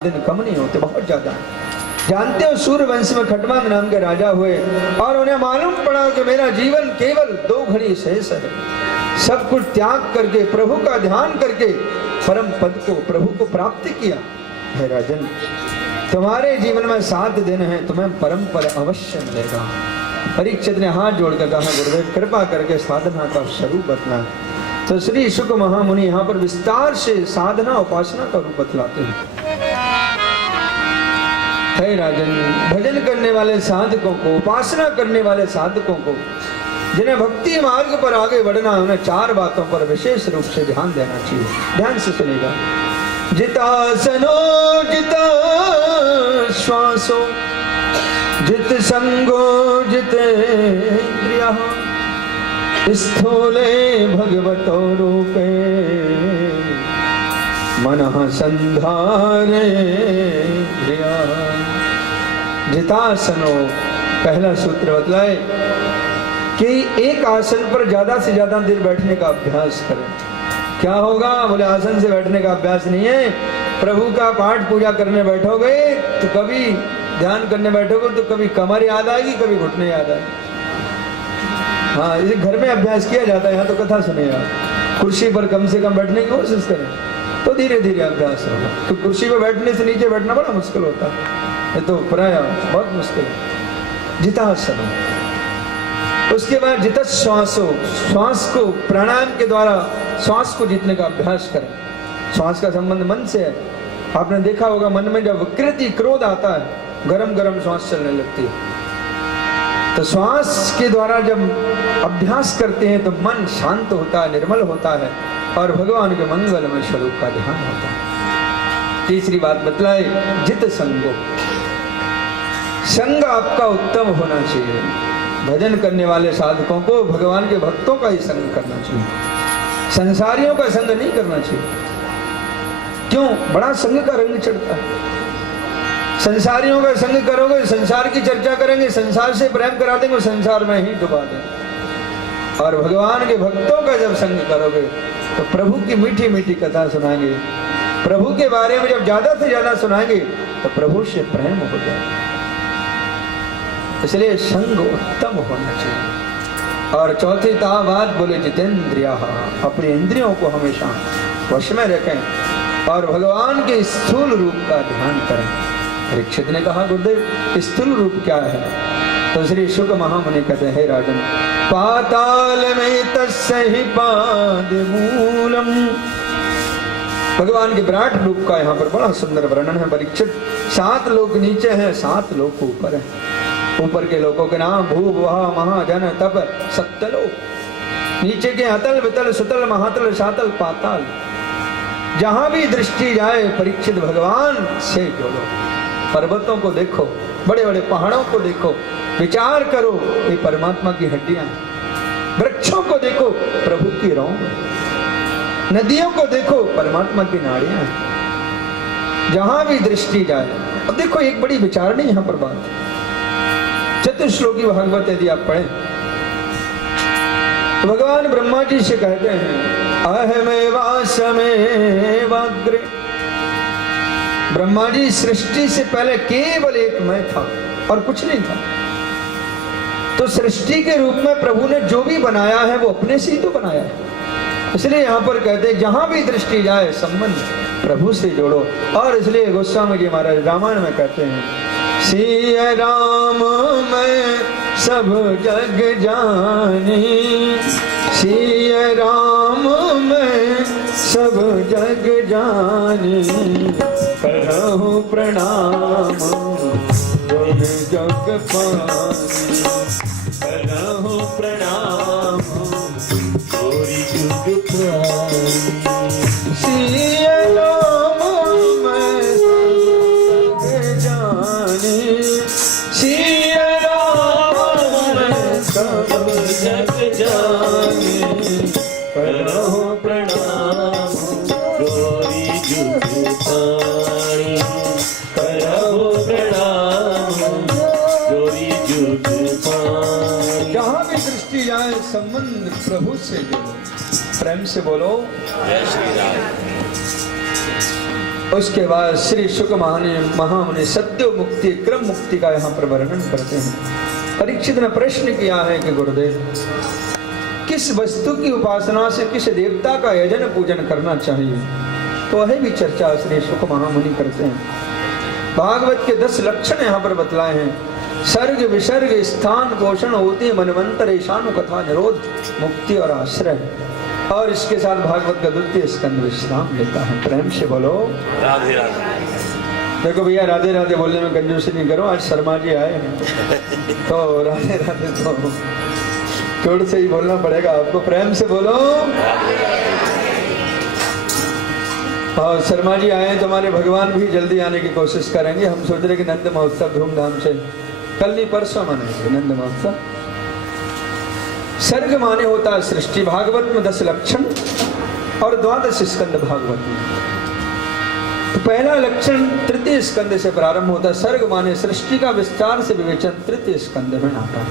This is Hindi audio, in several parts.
दिन कम नहीं होते, बहुत ज्यादा। जानते हो सूर्यवंश में खटवांग नाम के राजा हुए और उन्हें मालूम पड़ा कि मेरा जीवन केवल 2 घड़ी शेष है। सब कुछ त्याग करके प्रभु का ध्यान करके परम पद को, प्रभु को प्राप्त किया। हे राजन, तुम्हारे जीवन में 7 दिन है, तुम्हें परम पद अवश्य मिलेगा। परीक्षित ने हाथ जोड़कर कहा, गुरुदेव कृपा करके साधना का स्वरूप बतला। तो श्री शुक महामुनि यहाँ पर विस्तार से साधना उपासना का रूप बतलाते हैं। हे राजन, भजन करने वाले साधकों को, उपासना करने वाले साधकों को, जिन्हें भक्ति मार्ग पर आगे बढ़ना है, उन्हें 4 बातों पर विशेष रूप से ध्यान देना चाहिए। ध्यान से सुनेगा। जितासनो जिता श्वासो जित संगो जितेन्द्रियः स्थूले भगवतो रूपे मनः संधारे। जितासनो, पहला सूत्र बतलाए कि एक आसन पर ज्यादा से ज्यादा देर बैठने का अभ्यास करें। क्या होगा? बोले आसन से बैठने का अभ्यास नहीं है। प्रभु का पाठ पूजा करने बैठोगे तो कभी ध्यान करने बैठोगे तो कभी कमर याद आएगी, कभी घुटने याद आएगी। हाँ, इसे घर में अभ्यास किया जाता है, यहाँ तो कथा सुनेगा। कुर्सी पर कम से कम बैठने की कोशिश करें तो धीरे धीरे अभ्यास होगा। तो कुर्सी पर बैठने से नीचे बैठना बड़ा मुश्किल होता है, ये तो प्राय बहुत मुश्किल है। जितासन, उसके बाद जित श्वासो, श्वास को प्राणायाम के द्वारा श्वास को जीतने का अभ्यास करें। श्वास का संबंध मन से है। आपने देखा होगा, मन में जब विकृति क्रोध आता है, गरम गरम श्वास चलने लगती है। तो श्वास के द्वारा जब अभ्यास करते हैं तो मन शांत होता है, निर्मल होता है और भगवान के मंगलमय स्वरूप का ध्यान होता है। तीसरी बात बतलाए, जित संगो, संग आपका उत्तम होना चाहिए। भजन करने वाले साधकों को भगवान के भक्तों का ही संग करना चाहिए, संसारियों का संग नहीं करना चाहिए। क्यों? बड़ा संग का रंग चढ़ता है। संसारियों का संग करोगे, संसार की चर्चा करेंगे, संसार से प्रेम करा देंगे, संसार में ही डुबा देंगे। और भगवान के भक्तों का जब संग करोगे तो प्रभु की मीठी मीठी कथा सुनाएंगे, प्रभु के बारे में जब ज्यादा से ज्यादा सुनाएंगे तो प्रभु से प्रेम हो जाएगा। इसलिए संग उत्तम होना चाहिए। और चौथी बात बोले, जितेंद्रिया, अपनी इंद्रियों को हमेशा वश में रखें और भगवान के स्थूल रूप का ध्यान करें। परीक्षित ने कहा, गुरुदेव स्थूल रूप क्या है? तो श्री शुक महामुनि कहते हैं, राजन, पाताल में तस्सहि पाद मूलम। भगवान के विराट रूप का यहाँ पर बड़ा सुंदर वर्णन है। परीक्षित, 7 लोक नीचे हैं, 7 लोक ऊपर है। ऊपर के लोकों के नाम भू वह महाजन तप सप्तलोक, नीचे के अतल वितल सुतल महातल सातल पाताल। जहां भी दृष्टि जाए परीक्षित भगवान से जोड़ो। पर्वतों को देखो, बड़े बड़े पहाड़ों को देखो, विचार करो, ये परमात्मा की हड्डियां। वृक्षों को देखो, प्रभु की रौं। नदियों को देखो, परमात्मा की नाड़ियां। जहां भी दृष्टि जाए। अब देखो, एक बड़ी विचारणी यहां पर बात है। चतुश्लोकी भागवत यदि आप पढ़ें तो भगवान ब्रह्मा जी से कहते हैं, अहमेवासमेवाग्रे। ब्रह्मा जी, सृष्टि से पहले केवल एक मैं था और कुछ नहीं था। तो सृष्टि के रूप में प्रभु ने जो भी बनाया है वो अपने से ही तो बनाया है। इसलिए यहाँ पर कहते हैं, जहां भी दृष्टि जाए संबंध प्रभु से जोड़ो। और इसलिए गोस्वामी जी महाराज रामायण में कहते हैं, सिया राम मैं सब जग जानी, सिया राम मैं सब जग जानी, करहु प्रणाम तुम जग पानी, करहु प्रणाम तोरी जुग पानी। सिया राम मैं सब जानी, सिया राम मैं सब जग जानी, करहु प्रणाम तोरी जुग पानी, करहु प्रणाम तोरी जुग पानी। जहां भी दृष्टि जाए संबंध प्रभु से जोड़ो। प्रेम से बोलो, जय श्री राम। उसके बाद श्री शुक महामुनि सत्य मुक्ति क्रम मुक्ति का यहाँ पर वर्णन करते हैं। परीक्षित ने प्रश्न किया है कि गुरुदेव, किस वस्तु की उपासना से किस देवता का यजन पूजन करना चाहिए, तो वह भी चर्चा श्री शुक महामुनि करते हैं। भागवत के 10 लक्षण यहाँ पर बतलाए हैं। सर्ग विसर्ग स्थान पोषण होती मनवंतर ईशानु कथा निरोध मुक्ति और आश्रय। और इसके साथ भागवत का 2 स्कंद विश्राम लेता है। प्रेम से बोलो राधे राधे। देखो भैया, राधे राधे बोलने में कंजूसी नहीं करो। आज शर्मा जी आए हैं तो राधे राधे तो जोर से ही बोलना पड़ेगा आपको। प्रेम से बोलो। और शर्मा जी आए हैं तो हमारे भगवान भी जल्दी आने की कोशिश करेंगे। हम सोच रहे कि नंद महोत्सव धूमधाम से कल नहीं परसों मनाएंगे नंद महोत्सव। सर्ग माने होता है सृष्टि। भागवत में 10 लक्षण और 12 स्कंद भागवत में। तो पहला लक्षण 3 स्कंद से प्रारंभ होता है। सर्ग माने सृष्टि का विस्तार से विवेचन 3 स्कंद में आता है।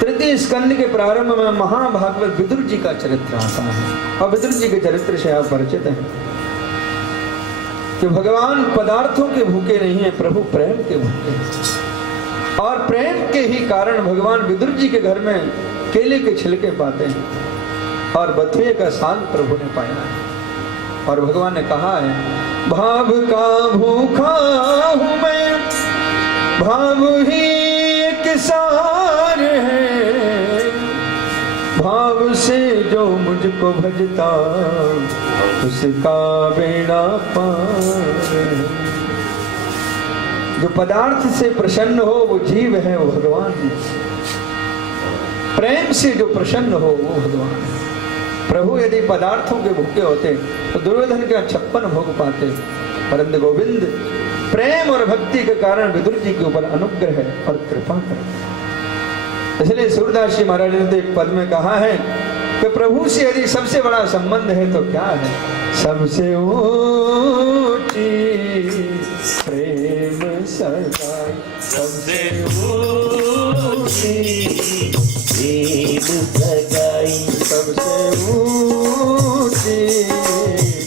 3 स्कंद के प्रारंभ में महाभागवत विदुर जी का चरित्र आता है। और विदुर जी के चरित्र से आप परिचित हैं कि भगवान पदार्थों के भूखे नहीं है, प्रभु प्रेम के भूखे हैं। और प्रेम के ही कारण भगवान विदुर जी के घर में केले के छिलके पाते हैं और बथुए का साग प्रभु ने पाया है। और भगवान ने कहा है, भाव का भूखा हूं मैं, भाव ही एक सार है, भाव से जो मुझको भजता उसका बेड़ा पार है। जो पदार्थ से प्रसन्न हो वो जीव है, वो भगवान है। प्रेम से जो प्रसन्न हो वो भगवान है। प्रभु यदि पदार्थों के भूखे होते तो दुर्योधन के 56 भोग पाते, परंतु गोविंद प्रेम और भक्ति के कारण विदुर जी के ऊपर अनुग्रह और कृपा करते। इसलिए सूरदास जी महाराज ने तो एक पद में कहा है कि प्रभु से यदि सबसे बड़ा संबंध है तो क्या है, सबसे ऊंची प्रेम सगाई, सबसे ऊंची प्रेम सगाई, सबसे ऊंची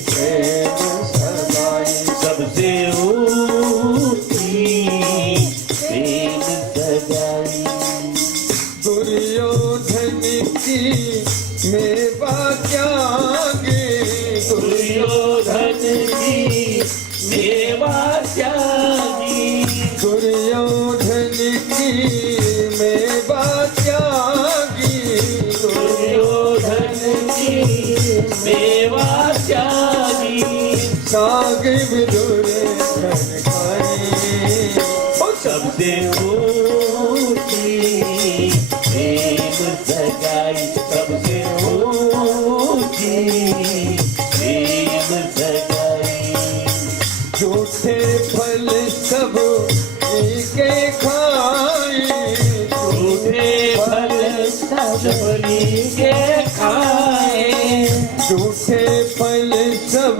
प्रेम सगाई, सबसे ऊंची प्रेम सगाई। दुर्योधन की मेवा त्यागे, दुर्योधन की मेवा त्यागी, दुर्योधन की मेवा त्यागी, दुर्योधन की मेवा त्यागी, साग विदुर धन खाई। सबसे ऊंची प्रेम सगाई, सबसे ऊंची प्रेम सगाई। झूठे फल सब के खाए, झूठे फल सब के खाए, झूठे फल सब